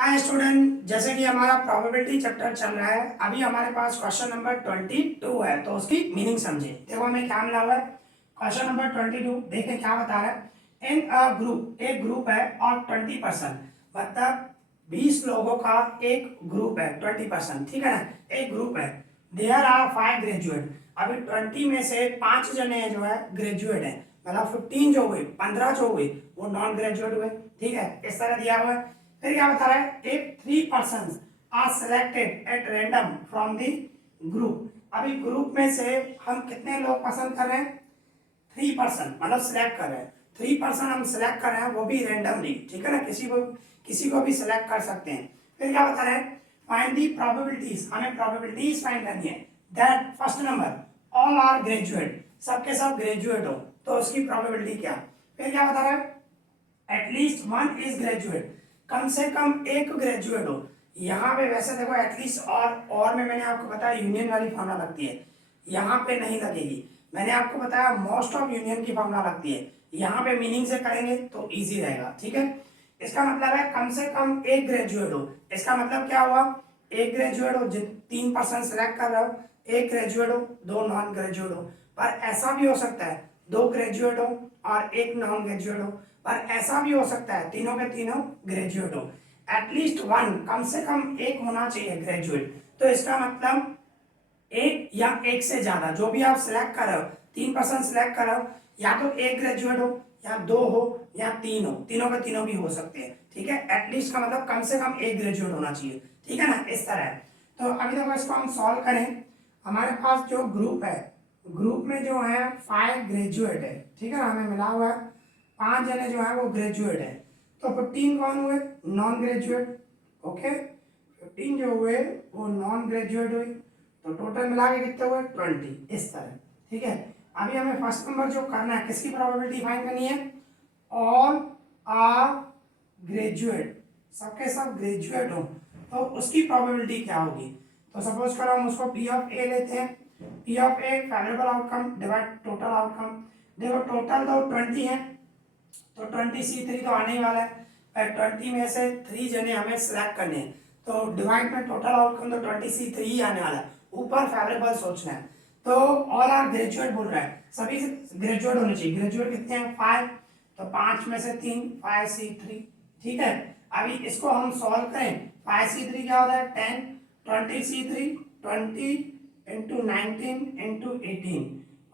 Hi student, जैसे कि हमारा प्रोबेबिलिटी चैप्टर चल रहा है, अभी हमारे पास क्वेश्चन नंबर 22 है, तो उसकी मीनिंग समझे। देखो हमें क्या मिला हुआ है, क्वेश्चन नंबर 22। देखें क्या बता रहा है। इन अ ग्रुप, एक ग्रुप है और 20%, मतलब 20 लोगों का एक ग्रुप है। 20%, ठीक है ना, एक ग्रुप है। There are 5 graduate. अभी 20 में से 5 जने जो है ग्रेजुएट है, मतलब 15 जो हुए, 15 जो हुए वो नॉन ग्रेजुएट हुए। ठीक है, इस तरह दिया हुआ है। फिर क्या बता रहा है, if 3 person are selected at random from the group. अभी ग्रुप में से हम कितने लोग पसंद कर रहे हैं, 3%, मतलब सिलेक्ट कर रहे हैं। 3% हम सिलेक्ट कर रहे हैं, वो भी रैंडमली, ठीक है ना, किसी को भी सिलेक्ट कर सकते हैं। फिर क्या बता रहे हैं, फाइंड दी प्रोबेबिलिटीज, हमें प्रोबेबिलिटीज फाइंड करनी है। That first number all are graduate, सबके सब ग्रेजुएट हो, तो उसकी प्रोबेबिलिटी क्या। फिर क्या बता रहा है, एटलीस्ट वन इज ग्रेजुएट, कम से कम एक ग्रेजुएट हो। यहाँ पे वैसे देखो एटलीस्ट और में मैंने आपको बताया यूनियन वाली फॉर्मूला लगती है, यहाँ पे नहीं लगेगी। मैंने आपको बताया मोस्ट ऑफ यूनियन की फॉर्मूला लगती है, यहाँ पे मीनिंग से करेंगे तो इजी रहेगा। ठीक है, इसका मतलब है कम से कम एक ग्रेजुएट हो। इसका मतलब क्या हुआ, एक ग्रेजुएट हो, 3% सिलेक्ट कर रहे हो, एक ग्रेजुएट हो, 2 नॉन ग्रेजुएट हो। पर ऐसा भी हो सकता है 2 ग्रेजुएट हो और एक नॉन ग्रेजुएट हो, पर ऐसा भी हो सकता है तीनों के तीनों ग्रेजुएट हो। एटलीस्ट वन, कम से कम एक होना चाहिए ग्रेजुएट। तो इसका मतलब एक या एक से ज्यादा, जो भी आप सिलेक्ट कर रहे हो, 3% सिलेक्ट कर रहे हो, या तो एक ग्रेजुएट हो या 2 हो या 3 हो, तीनों के तीनों भी हो सकते हैं। ठीक है, एटलीस्ट का मतलब कम से कम एक ग्रेजुएट होना चाहिए। ठीक है ना, इस तरह है। तो अभी देखो इसको हम सॉल्व करें। हमारे पास जो ग्रुप है, ग्रुप में जो है 5 ग्रेजुएट है, ठीक है ना, हमें मिला हुआ है 5 जने जो है वो ग्रेजुएट है। तो 15 कौन हुए, नॉन ग्रेजुएट। ओके, 15 जो हुए वो नॉन ग्रेजुएट हुए, तो टोटल मिला के कितने हुए, 20, इस तरह। ठीक है, अभी हमें फर्स्ट नंबर जो करना है, किसकी प्रोबेबिलिटी फाइंड करनी है, ऑल आर ग्रेजुएट, सबके सब ग्रेजुएट हो, तो उसकी प्रोबेबिलिटी क्या होगी। तो सपोज करो हम उसको पी ऑफ ए लेते हैं। P of A favourable outcome divide total outcome. देखो टोटल तो 20 है, तो 20C3 तो आने ही वाला है। 20 में से 3 जने हमें सिलेक्ट करने हैं, तो डिवाइड में टोटल आउटकम तो 20C3 ही आने वाला है। ऊपर फेवरेबल सोचना है। तो ऑल आर ग्रेजुएट बोल रहा है, सभी ग्रेजुएट होने चाहिए। ग्रेजुएट कितने हैं, 5, तो 5 में से 3, 5C3। ठीक है, अभी इसको हम सॉल्व करें। 5C3 क्या होता है, 10, 20C3 20 इंटू 19 इंटू 18,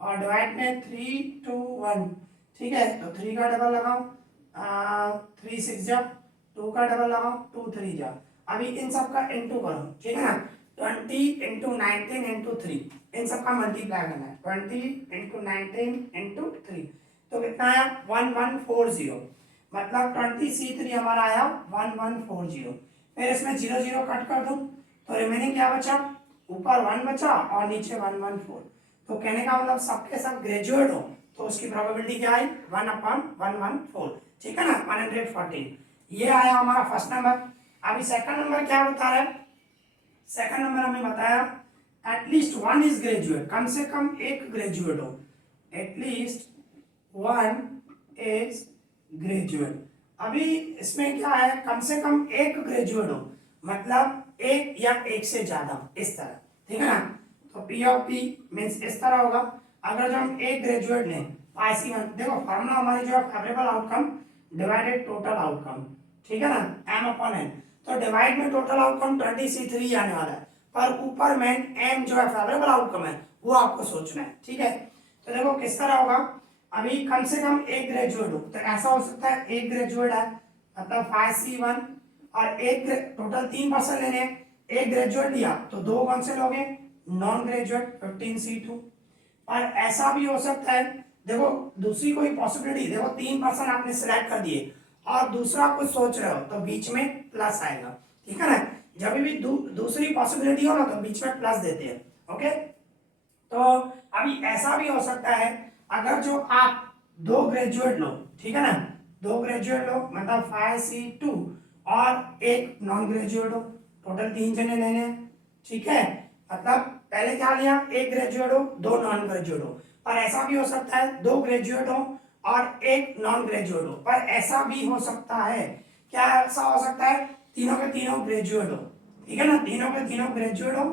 और डिवाइड में 3 2 1। ठीक है, तो 3 का डबल लगाओ, 3 6 जा, 2 का डबल लगाओ, 2 3 जा। अभी इन सब का इंटू करो, ठीक है ना, 20 इंटू 19 इंटू 3, इन सब का मल्टीप्लाई करना है। 20 इंटू 19 इंटू 3, तो कितना आया, 1140, मतलब 20C3 हमारा आया 1140। फिर इसमें 0 0 कट कर दूं, तो रिमेनिंग क्या बचा, ऊपर 1 बचा और नीचे 114। तो कहने का मतलब सबके सब ग्रेजुएट हो, तो उसकी प्रोबेबिलिटी क्या आई, 1/114। ठीक है ना, 114। ये आया हमारा फर्स्ट नंबर। अभी सेकंड नंबर क्या बता रहा है, सेकंड नंबर हमें बताया एटलीस्ट वन इज ग्रेजुएट, कम से कम एक ग्रेजुएट हो। At least one is graduate. अभी इसमें क्या है, कम से कम एक ग्रेजुएट हो, मतलब एक या एक से ज्यादा, इस तरह। ठीक है ना, तो पी ऑफ पी मीन्स इस तरह होगा। अगर जो हम एक ग्रेजुएट लें, IC1, देखो फार्मूला हमारी जो है favourable outcome divided total outcome, ठीक है ना, m अपॉन n। तो डिवाइड में टोटल आउटकम 20C3 आने वाला है, पर ऊपर में m जो है फेवरेबल आउटकम है, वो आपको सोचना है। ठीक है, तो देखो किस तरह होगा। अभी कम से कम एक ग्रेजुएट हो, तो ऐसा हो सकता है एक ग्रेजुएट है, मतलब 5C1, और एक टोटल 3% लेने हैं, एक ग्रेजुएट लिया तो 2 कौन से लोगे, नॉन ग्रेजुएट, 15C2। और ऐसा भी हो सकता है, देखो दूसरी कोई पॉसिबिलिटी, देखो 3% आपने सिलेक्ट कर दिए और दूसरा कुछ सोच रहे हो, तो बीच में प्लस आएगा। ठीक है ना, जब भी दूसरी पॉसिबिलिटी हो ना, तो बीच में प्लस देते हैं। ओके, तो अभी ऐसा भी हो सकता है, अगर जो आप 2 ग्रेजुएट लो, ठीक है ना, 2 ग्रेजुएट लो, मतलब 5C2 और एक नॉन ग्रेजुएट हो, टोटल 3 जने लेने हैं। ठीक है, मतलब पहले क्या लिया, एक ग्रेजुएट हो, 2 नॉन ग्रेजुएट हो। पर ऐसा भी हो सकता है 2 ग्रेजुएट हो और एक नॉन ग्रेजुएट हो। पर ऐसा भी हो सकता है, क्या ऐसा हो सकता है, तीनों के तीनों ग्रेजुएट हो, ठीक है ना, तीनों के तीनों ग्रेजुएट हो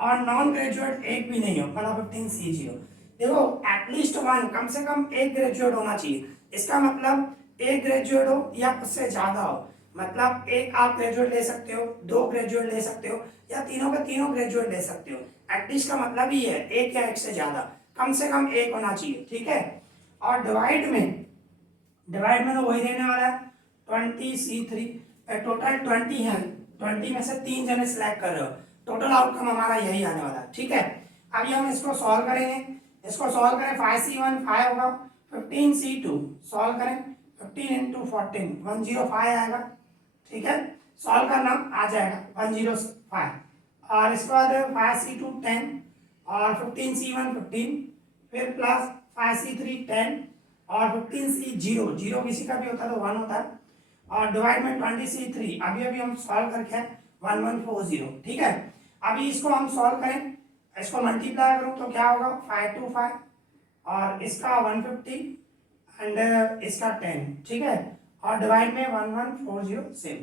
और नॉन ग्रेजुएट एक भी नहीं हो, मतलब 15 CG हो। देखो एटलीस्ट वन, कम से कम एक ग्रेजुएट होना चाहिए। इसका मतलब एक ग्रेजुएट हो या उससे ज्यादा हो, मतलब एक आप ग्रेजुएट ले सकते हो, दो ग्रेजुएट ले सकते हो, या तीनों के तीनों ग्रेजुएट ले सकते हो। एटलीस्ट का मतलब ही है एक या एक से ज्यादा, कम से कम एक होना चाहिए, ठीक है। और डिवाइड में तो वही रहने वाला है 20C3, टोटल 20 है, 20 में से 3 जने सिलेक्ट कर रहे हो, टोटल आउटकम हमारा यही आने वाला है, ठीक है। अभी हम इसको सॉल्व करेंगे, इसको सॉल्व करें 5C1 5 होगा, 15C2 सॉल्व करें 15 इंटू 14 105 आएगा, ठीक है। सॉल्व करना आ जाएगा 105, और इसके बाद 5C2 10 और 15C1 15, फिर प्लस 5C3 10 और 15C 0 0 किसी का भी होता है तो 1 होता है, और डिवाइड में 20C3 अभी अभी हम सॉल्व करके 1140, ठीक है। अभी इसको हम सॉल्व करें, इसको मल्टीप्लाई करूं तो क्या होगा 5 2 5 और इसका 150 एंड इसका 10, ठीक है, और डिवाइड में 1140 सेम।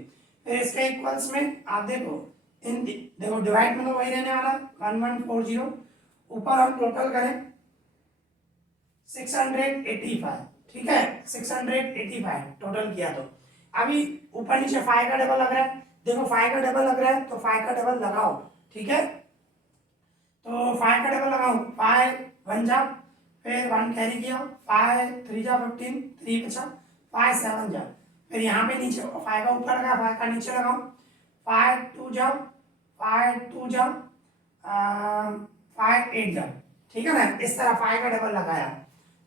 फिर इसके इक्वल्स में आप देखो, देखो डिवाइड में तो वही रहने वाला 1140, ऊपर हम टोटल करें 685, ठीक है, 685 टोटल किया तो अभी ऊपर नीचे 5 का डबल लग रहा है, देखो 5 का डबल लग रहा है तो 5 का डबल लगाओ, ठीक है। तो 5 का डबल लगाओ, 5 1 जा, फिर 1 कैरी किया, 5 3 जा 15, 3 बचा, 5 7 जा, फिर यहाँ पे नीचे 5 का ऊपर लगा, 5 का नीचे लगाओ, 5 2 जा, 5 2 जा, 5 8 जा, ठीक है ना, इस तरह 5 का डबल लगाया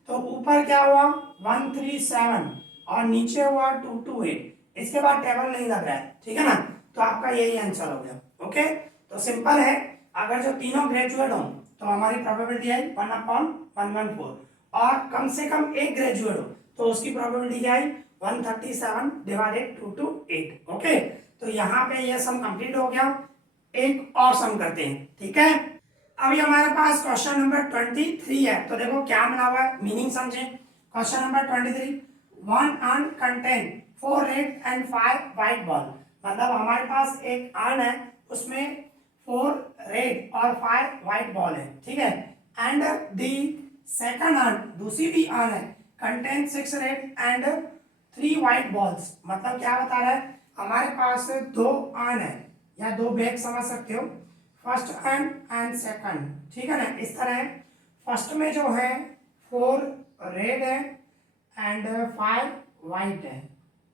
तो ऊपर क्या हुआ 137 और नीचे हुआ 228, इसके बाद टेबल नहीं लग रहा है, ठीक है ना, तो आपका यही आंसर हो गया, ओके। तो सिंपल है, अगर जो तीनों ग्रेजुएट हो तो हमारी प्रोबेबिलिटी आई 1/114, और कम से कम एक ग्रेजुएट हो तो उसकी प्रोबेबिलिटी क्या आई 137 डिवाइडेड 2 to 8, ओके। तो यहाँ पे ये सम कंप्लीट हो गया, एक और सम करते हैं, ठीक है। अभी हमारे पास क्वेश्चन नंबर 23 है, तो देखो क्या मिला हुआ है, मीनिंग समझे। Question number 23, one earn contain 4 red and 5 white ball, मतलब हमारे पास एक अर्न है, उसमें 4 रेड और 5 व्हाइट बॉल है, ठीक है। एंड दी सेकंड अर्न, दूसरी भी अर्न है, contain 6 red and 3 white balls, मतलब क्या बता रहा है, हमारे पास दो अर्न है या दो बैग समझ सकते हो, फर्स्ट एंड सेकंड, ठीक है ना, इस तरह है। फर्स्ट में जो है 4 रेड है एंड 5 वाइट है,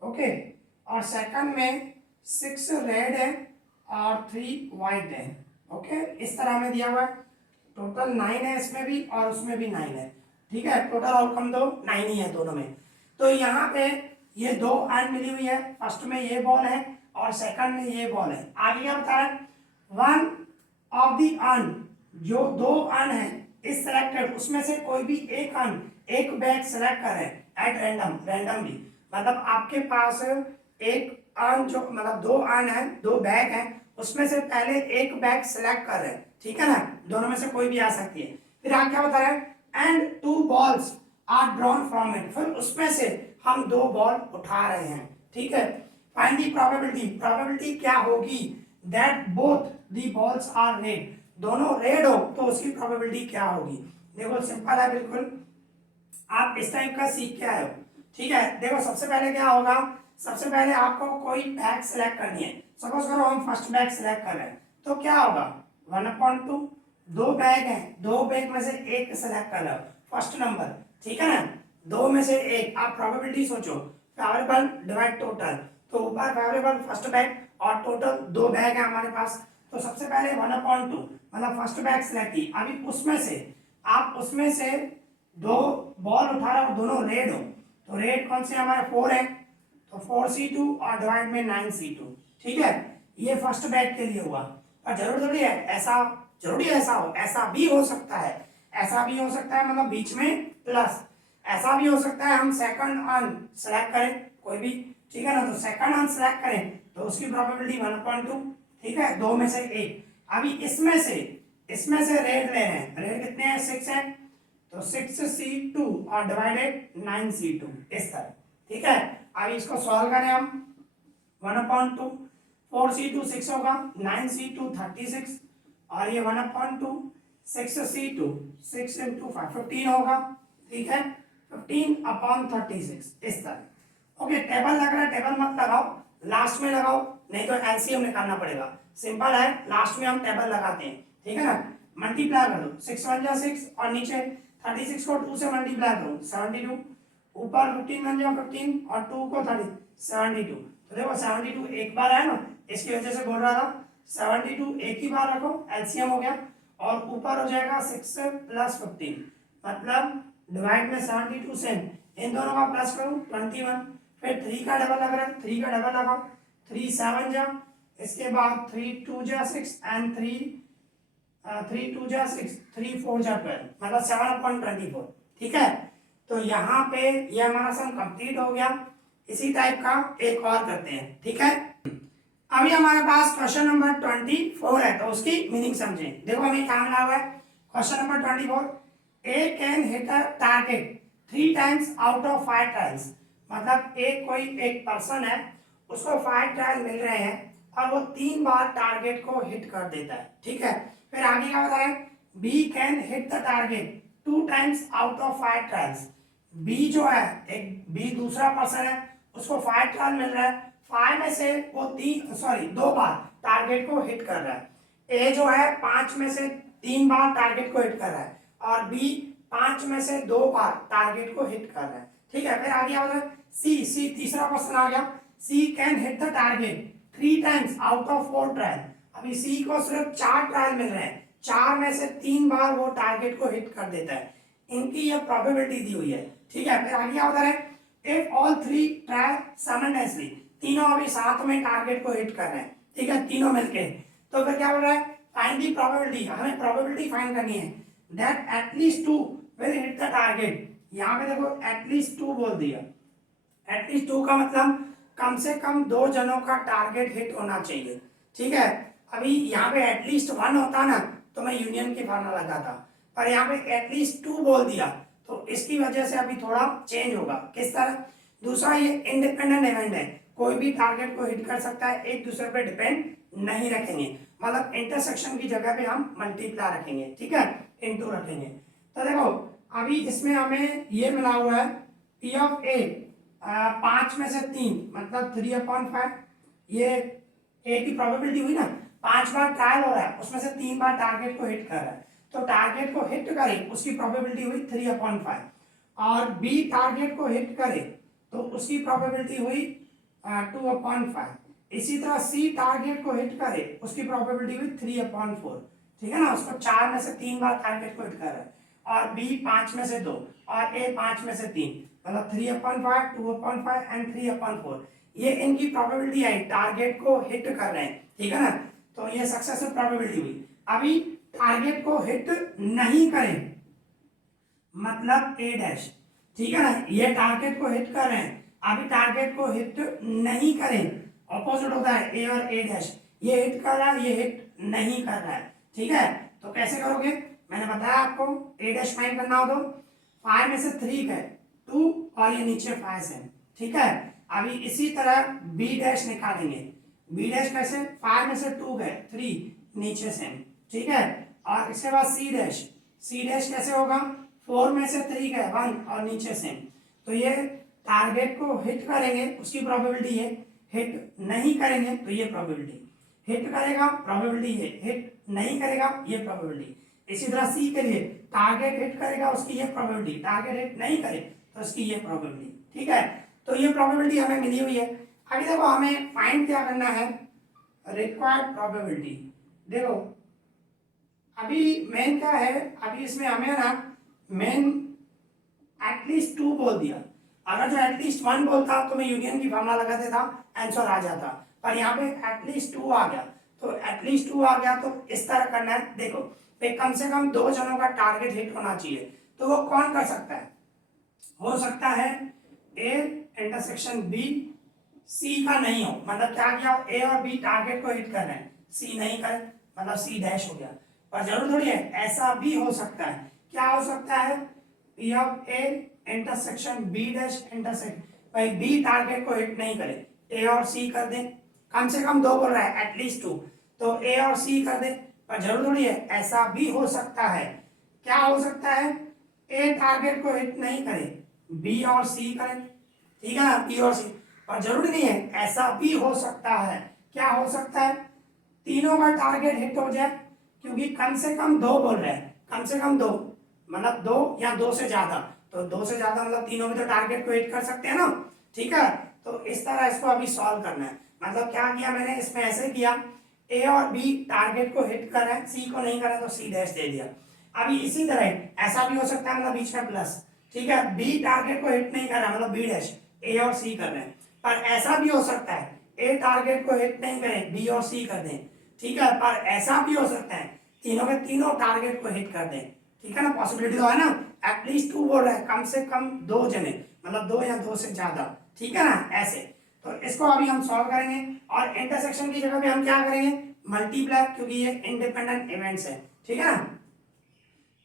ओके, और सेकंड में 6 रेड है और 3 वाइट है, ओके, इस तरह में दिया हुआ है। टोटल 9 है इसमें भी और उसमें भी 9 है, ठीक है, टोटल आउटकम तो 9 ही है दोनों में। तो यहाँ पे ये दो अर्न मिली हुई है, फर्स्ट में ये बॉल है और सेकंड में ये बॉल है। आगे क्या बता रहा है, वन ऑफ दी अर्न, जो दो अर्न है इस सेलेक्टेड, उसमें से कोई भी एक अर्न, एक बैग सेलेक्ट करें एट रैंडम, रैंडमली, मतलब आपके पास एक अर्न, जो मतलब दो अर्न है, दो बैग है, उसमें से पहले एक बैग सेलेक्ट कर रहे हैं, ठीक है ना, दोनों में से कोई भी आ सकती है। फिर आगे क्या बता रहे हैं, and 2 balls are drawn from it, फिर उसमें से हम 2 बॉल उठा रहे हैं, ठीक है। फाइंड दी प्रोबेबिलिटी, प्रोबेबिलिटी क्या होगी that both the balls are red, दोनों रेड हो तो उसकी प्रोबेबिलिटी क्या होगी। देखो सिंपल है बिल्कुल, आप इस टाइप का सीख के आए हो, ठीक है। देखो सबसे पहले क्या होगा, सबसे पहले आपको कोई बैग सेलेक्ट करनी है, सपोज करो हम फर्स्ट बैग सेलेक्ट कर रहे हैं, तो क्या होगा 1/2, दो बैग हैं, दो बैग में से एक सेलेक्ट कर लो, फर्स्ट नंबर, ठीक है ना, दो में से एक, आप प्रोबेबिलिटी सोचो, फेवरेबल डिवाइड टोटल, तो ऊपर फेवरेबल फर्स्ट बैग और टोटल दो बैग है हमारे पास, तो सबसे पहले 1/2 मतलब फर्स्ट बैग सेलेक्ट की, अभी उसमें से आप उसमें से दो बॉल उठा रहे हो, दोनों रेड हो, तो रेड कौन से हमारे 4 है, तो 4C2 और डिवाइड में 9C2, ठीक है, ये फर्स्ट बैग के लिए हुआ। और जरूरी है ऐसा, जरूरी है ऐसा हो, ऐसा भी हो सकता है, ऐसा भी हो सकता है, मतलब बीच में प्लस, ऐसा भी हो सकता है हम सेकंड अर्न सेलेक्ट करें कोई भी, ठीक है ना, तो सेकंड अर्न सेलेक्ट करें तो उसकी प्रोबेबिलिटी 1/2, ठीक है, दो में से एक। अभी इसमें से रेड ले रहे हैं, रेड कितने हैं 6 है, तो 6C2 और डिवाइडेड 9C2, इस तरह, ठीक है। अभी इसको सॉल्व करें हम 1/2, 4c2 6 होगा, 9c2 36 और ये 1/2 6c2 6 इंटू 5 15 होगा, ठीक है, 15/36 इस तरह। ओके, टेबल लग रहा है, टेबल मत लगाओ, लास्ट में लगाओ, नहीं तो एलसीएम निकालना पड़ेगा। सिंपल है, लास्ट में हम टेबल लगाते हैं, ठीक है ना। मल्टीप्लाई कर दो, 6 1 जा 6 और नीचे 36 को 2 से मल्टीप्लाई करो 72, ऊपर 15 1 जा 15 और 2 को 30 72। तो देखो 72 एक बार है ना, इसकी वजह से बोल रहा था 72 एक ही बार रखो, एलसीएम हो गया, और ऊपर हो जाएगा 6 प्लस 15, मतलब डिवाइड में 72 से इन दोनों का प्लस करो 21, फिर 3 का डबल लग रहा है, 3 का डबल लगाओ, 3 7 जा, इसके बाद 3 2 जा 6 एंड 3 2 जा 6 3 4 जा 12, मतलब 7/24, ठीक है। तो यहाँ पे ये हमारा सम कंप्लीट हो गया। इसी टाइप का एक और करते हैं, ठीक है। अभी हमारे पास क्वेश्चन नंबर 24 है, तो उसकी मीनिंग समझें। देखो हमें क्या मिला हुआ है, question number 24, A can hit a target 3 times out of 5 trials, मतलब एक कोई एक पर्सन है, उसको 5 ट्रायल मिल रहे हैं और वो 3 बार टारगेट को हिट कर देता है, ठीक है। फिर आगे क्या बता रहे हैं, B can hit the target 2 times out of 5 trials. B जो है, एक बी दूसरा पर्सन है, उसको 5 ट्रायल मिल रहा है, 5 में से वो 2 बार टारगेट को हिट कर रहा है। ए जो है 5 में से 3 बार टारगेट को हिट कर रहा है और बी 5 में से 2 बार टारगेट को हिट कर रहा है, ठीक है। फिर आगे आ रहा है सी तीसरा क्वेश्चन आ गया, C can hit the target 3 times out of 4 trial. अभी सी को सिर्फ 4 ट्रायल मिल रहे हैं, 4 में से 3 बार वो टारगेट को हिट कर देता है, इनकी ये प्रोबेबिलिटी दी हुई है, ठीक है। फिर आगे क्या होता है, इफ ऑल 3 ट्राई साइमल्टेनियसली, तीनों अभी साथ में टारगेट को हिट कर रहे हैं, ठीक है, तीनों मिलके, तो फिर क्या बोल रहा है, फाइंड दी प्रोबेबिलिटी, हमें प्रोबेबिलिटी फाइंड करनी है that at least 2 will hit the target. यहाँ पे देखो एटलीस्ट 2 बोल दिया, एटलीस्ट 2 का मतलब कम से कम 2 जनों का टारगेट हिट होना चाहिए, ठीक है। अभी यहाँ पे एटलीस्ट 1 होता ना तो मैं यूनियन की फार्मूला लगाता, पर यहाँ पे एटलीस्ट 2 बोल दिया, तो इसकी वजह से अभी थोड़ा चेंज होगा। किस तरह, दूसरा ये इंडिपेंडेंट इवेंट है, कोई भी टारगेट को हिट कर सकता है, एक दूसरे पे डिपेंड नहीं रखेंगे, मतलब इंटरसेक्शन की जगह पे हम मल्टीप्लाई रखेंगे, ठीक है, इनटू रखेंगे। तो देखो अभी इसमें हमें ये मिला हुआ है पी ऑफ ए 5 में से 3 मतलब 3/5, ये ए की प्रोबेबिलिटी हुई ना, 5 बार ट्रायल हो रहा है, उसमें से 3 बार टारगेट को हिट कर रहा है, तो टारगेट को हिट करे उसकी प्रोबेबिलिटी हुई 3/5, और बी टारगेट को हिट करे तो उसकी प्रोबेबिलिटी हुई 2/5। इसी तरह सी टारगेट को हिट करे उसकी प्रोबेबिलिटी हुई 3/4, ठीक है ना, उसको 4 में से 3 बार टारगेट को हिट कर रहा है, और बी 5 में से 2 और ए 5 में से 3, मतलब 3/5 2/5 एंड 3/4, ये इनकी प्रोबेबिलिटी है टारगेट को हिट कर रहे हैं, ठीक है ना, तो ये सक्सेसफुल प्रोबेबिलिटी हुई। अभी टारगेट को हिट नहीं करें मतलब ए डैश, ठीक है ना, ये टारगेट को हिट कर रहे हैं, अभी टारगेट को हिट नहीं करें, ऑपोजिट होता है ए और ए डैश, ये हिट कर रहा है, ये हिट नहीं कर रहा है, ठीक है। तो कैसे करोगे, मैंने बताया आपको, ए डैश फाइंड करना हो तो 5 में से 3 है 2 और ये नीचे 5 है, ठीक है। अभी इसी तरह बी डैश निकालेंगे, बी डैश कैसे, 5 में से 2 है 3 नीचे से, ठीक है। और इसके बाद सी डैश कैसे होगा, 4 में से 3 है 1 और नीचे से, तो ये टारगेट को हिट करेंगे उसकी प्रोबेबिलिटी है, हिट नहीं करेंगे तो ये प्रोबेबिलिटी, हिट करेगा प्रोबेबिलिटी है, हिट नहीं करेगा ये प्रोबेबिलिटी। इसी तरह सी के लिए टारगेट हिट करेगा उसकी ये प्रोबेबिलिटी, टारगेट हिट नहीं करे तो उसकी ये प्रोबेबिलिटी, ठीक है। तो ये प्रोबेबिलिटी हमें मिली हुई है। अभी देखो हमें फाइंड क्या करना है, रिक्वायर्ड प्रोबेबिलिटी। देखो अभी मेन क्या है, अभी इसमें हमें ना मेन एटलीस्ट 2 बोल दिया, अगर जो एटलीस्ट 1 बोलता तो मैं यूनियन की फार्मूला लगा देता, आंसर आ जाता, पर यहाँ पे एटलीस्ट 2 आ गया, तो एटलीस्ट 2 आ गया तो इस तरह करना है। देखो कम से कम 2 जनों का टारगेट हिट होना चाहिए, तो वो कौन कर सकता है, हो सकता है ए इंटरसेक्शन बी सी का नहीं हो, मतलब क्या किया, ए और बी टारगेट को हिट कर रहे हैं, सी नहीं करे मतलब सी डैश हो गया, पर जरूर थोड़ी है, ऐसा भी हो सकता है। क्या हो सकता है, P of A intersection B dash intersect, भाई बी टारगेट को हिट नहीं करे, ए और सी कर दे, कम से कम 2 बोल रहा है, एटलीस्ट 2, तो ए और सी कर दे। पर जरूर थोड़ी है, ऐसा भी हो सकता है। क्या हो सकता है? ए टारगेट को हिट नहीं करे, बी और सी करे, ठीक है ना, बी और सी। पर जरूरी नहीं है, ऐसा भी हो सकता है। क्या हो सकता है? तीनों का टारगेट हिट हो जाए, क्योंकि कम से कम 2 बोल रहे हैं, कम से कम 2 मतलब 2 या 2 से ज्यादा, तो 2 से ज्यादा मतलब तीनों में तो टारगेट को हिट कर सकते हैं ना, ठीक है। तो इस तरह इसको अभी सॉल्व करना है। मतलब क्या किया मैंने इसमें, ऐसे किया, ए और बी टारगेट को हिट कर रहे हैं, सी को नहीं कर रहे तो सी डैश दे दिया। अभी इसी तरह ऐसा भी हो सकता है, मतलब बीच में प्लस, ठीक है, बी टारगेट को हिट नहीं कर रहा मतलब बी डैश, ए और सी कर रहे हैं। पर ऐसा भी हो सकता है ए टारगेट को हिट नहीं करे, बी और सी कर दें, ठीक है। पर ऐसा भी हो सकता है तीनों के तीनों टारगेट को हिट कर दें, ठीक है ना, पॉसिबिलिटी तो है ना। एटलीस्ट 2 बोल रहा है, कम से कम 2 जने, मतलब 2 या 2 से ज्यादा, ठीक है ना, ऐसे। तो इसको अभी हम सॉल्व करेंगे, और इंटरसेक्शन की जगह पे हम क्या करेंगे, मल्टीप्लाई, क्योंकि ये इंडिपेंडेंट इवेंट्स है, ठीक है ना।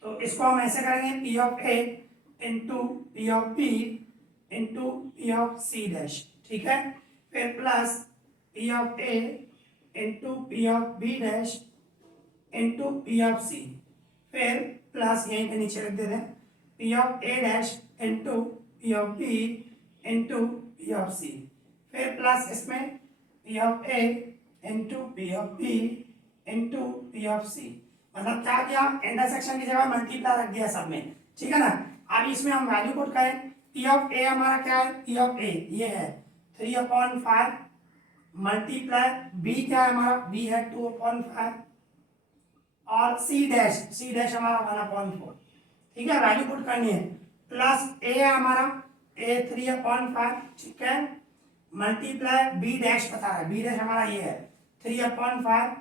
तो इसको हम ऐसे करेंगे, P of A into P of B into P of C dash, ठीक है। फिर plus P of A into P of B dash into P of C, फिर प्लस यहीं पे नीचे रख देते हैं, P of A dash into P of B into P of C, फिर प्लस इसमें P of A into P of B into P of C. मतलब क्या किया, इंटरसेक्शन की जगह मल्टीप्लाई रख दिया सब में, ठीक है ना। अब इसमें हम वैल्यू पुट करें, पी ऑफ ए हमारा क्या है, पी ऑफ ए ये है 3/5 मल्टीप्लाई बी क्या है हमारा, बी है 2/5 और सी डैश हमारा 1/4, ठीक है, वैल्यू पुट करनी है। प्लस ए है हमारा, ए 3/5, ठीक है, मल्टीप्लाई बी डैश बता रहा है, बी डैश हमारा ये है 3/5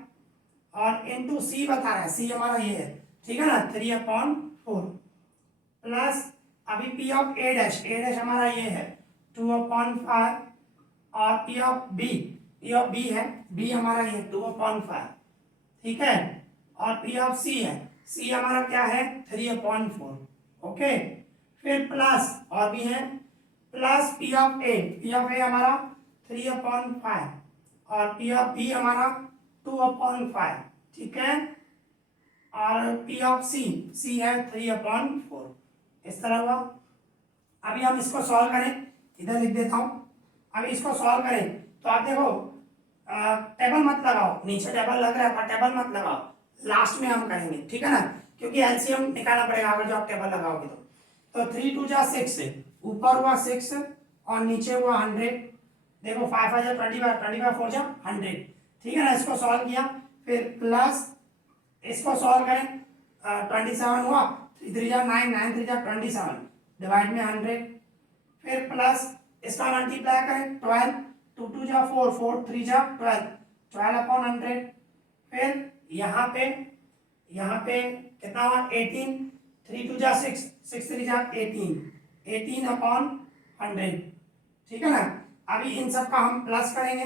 और इनटू सी बता रहा है, सी हमारा ये है, ठीक है ना, 3/4 प्लस अभी पी ऑफ ए डैश हमारा ये है 2/5 और पी ऑफ बी है, बी हमारा ये 2/5, ठीक है, और पी ऑफ सी है, सी हमारा क्या है 3/4, ओके। फिर प्लस और भी है, प्लस पी ऑफ ए हमारा 3/5 और पी ऑफ बी हमारा 2/5, ठीक है, और पी ऑफ सी है 3/4, इस तरह हुआ। अभी हम इसको सॉल्व करें, इधर लिख देता हूं। अभी इसको सॉल्व करें तो आप देखो, टेबल मत लगाओ, नीचे टेबल लग रहा है पर टेबल मत लगाओ, लास्ट में हम करेंगे, ठीक है ना, क्योंकि एलसीएम निकालना पड़ेगा अगर जो आप टेबल लगाओगे तो 3 2 जा 6, ऊपर हुआ 6 और नीचे हुआ 100, देखो 5 5 जा 25 4 जा 100, ठीक है ना। इसको सॉल्व किया, फिर प्लस इसको सॉल्व करें, 27 हुआ, 3 3 जा 9 9 3 जा 27 डिवाइड में 100, फिर प्लस इसका मल्टीप्लाई करें 12, 2 2 जा 4 4 3 जा 12/100, फिर यहाँ पे कितना हुआ 18, 3 2 जा 6 6 3 जा 18/100, ठीक है ना। अभी इन सब का हम प्लस करेंगे,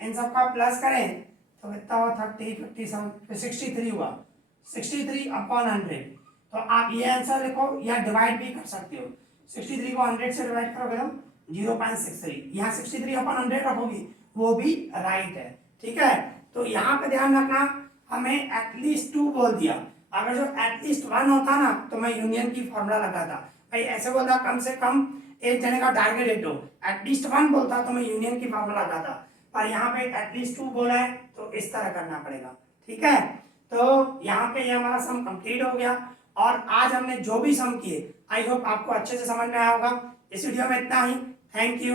इन सब का प्लस करें तो कितना हुआ 30 57, फिर 63 हुआ 63/100। तो आप ये आंसर लिखो या डिवाइड भी कर सकते हो, 63 को 100 से डिवाइड करोगे तो 0.63, यहाँ 63/100 रखोगी वो भी राइट है, ठीक है। तो यहाँ पे ध्यान रखना, हमें एटलीस्ट 2 बोल दिया, अगर जो एटलीस्ट 1 होता ना तो मैं यूनियन की फॉर्मूला लगाता, भाई ऐसे बोलता कम से कम एक जने का टारगेट हिट हो, एटलीस्ट 1 बोलता तो मैं यूनियन की फॉर्मूला लगाता, पर यहाँ पे एटलीस्ट 2 बोला है तो इस तरह करना पड़ेगा, ठीक है। तो यहाँ पे ये हमारा सम कंप्लीट हो गया, और आज हमने जो भी सम किए आई होप आपको अच्छे से समझ में आया होगा। इस वीडियो में इतना ही, थैंक यू।